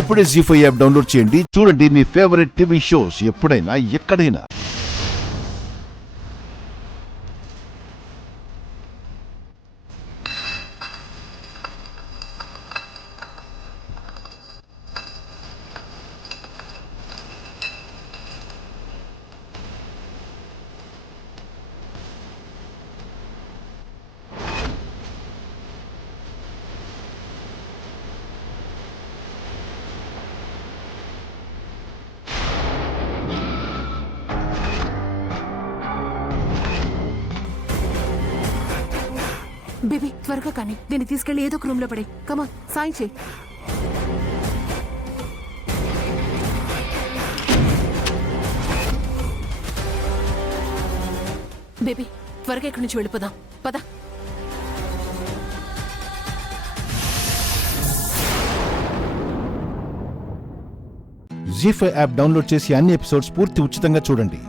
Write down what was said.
ఇప్పుడే జీ5 app download చేయండి. చూడండి మీ ఫేవరెట్ టీవీ షోస్ ఎప్పుడైనా ఎక్కడైనా. బేబీ త్వరగా కానీ దీన్ని తీసుకెళ్లి ఏదో ఒక రూమ్ లో పడే. కమా సాయం చేయి. బేబీ త్వరగా ఇక్కడి నుంచి వెళ్ళిపోదాం. పద. జీ5 యాప్ డౌన్లోడ్ చేసి అన్ని ఎపిసోడ్స్ పూర్తి ఉచితంగా చూడండి.